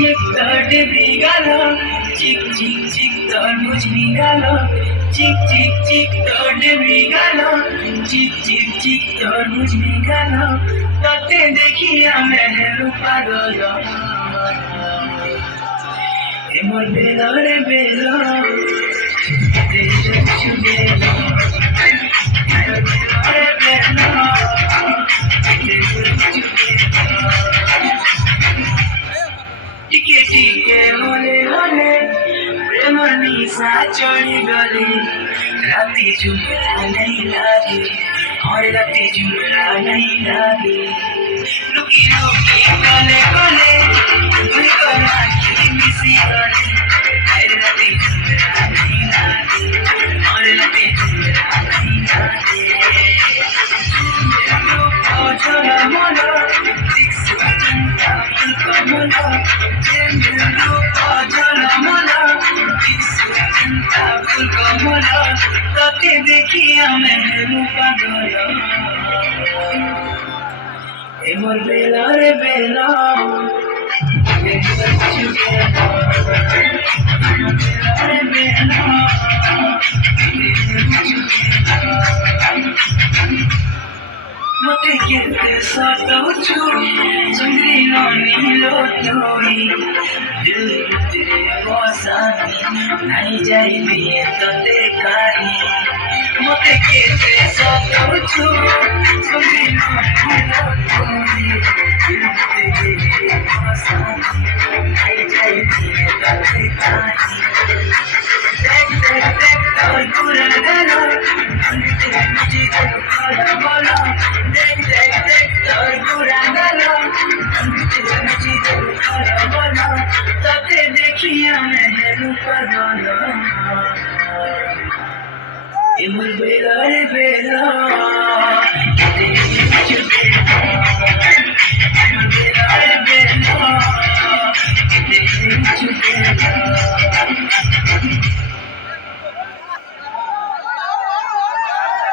চিক তোর ডেবরি গেল চিক চিক চিক তোর বুঝবি গেল চিক চিক চিক তোর ডেবরি গেল চিক চিক চিক তোর বুঝবি গেল তোতে দেখিয়া মেহেরু পাগল এমর বেল রে বেল টিকে টিকে হলে হলে প্রেমর নিশা চড়ি গলে রাতে ঝুমরা নাই লাগে और राते झुमरा नहीं लागे लुकी लुकी गले गले तुई करा की मिसी गले और राते झुमरा नहीं लागे और राते झुमरा नहीं लागे चला मोला दिक्स चिंता फुल कमला चेंजलो चला मोला दिक्स चिंता फुल कमला तोते देखिया मेहरू पागल एमर बेला रे बेला रे बेला मते केते सताउछु चंद्रिलो नीलो तोई दिल तेरे वसानी नहीं जाइबे तते काई मते केते सताउछु चंद्रिलो नीलो तोई दिल तेरे वसानी नहीं जाइबे तते काई देख देख देख तोर पूरा गला अंते मुझे खड़ा बोला देख देख देख तोर पूरा गला अंते मुझे खड़ा बोला तते देखिया मेहरू पागल एमर बेला रे बेला बेला रे बेला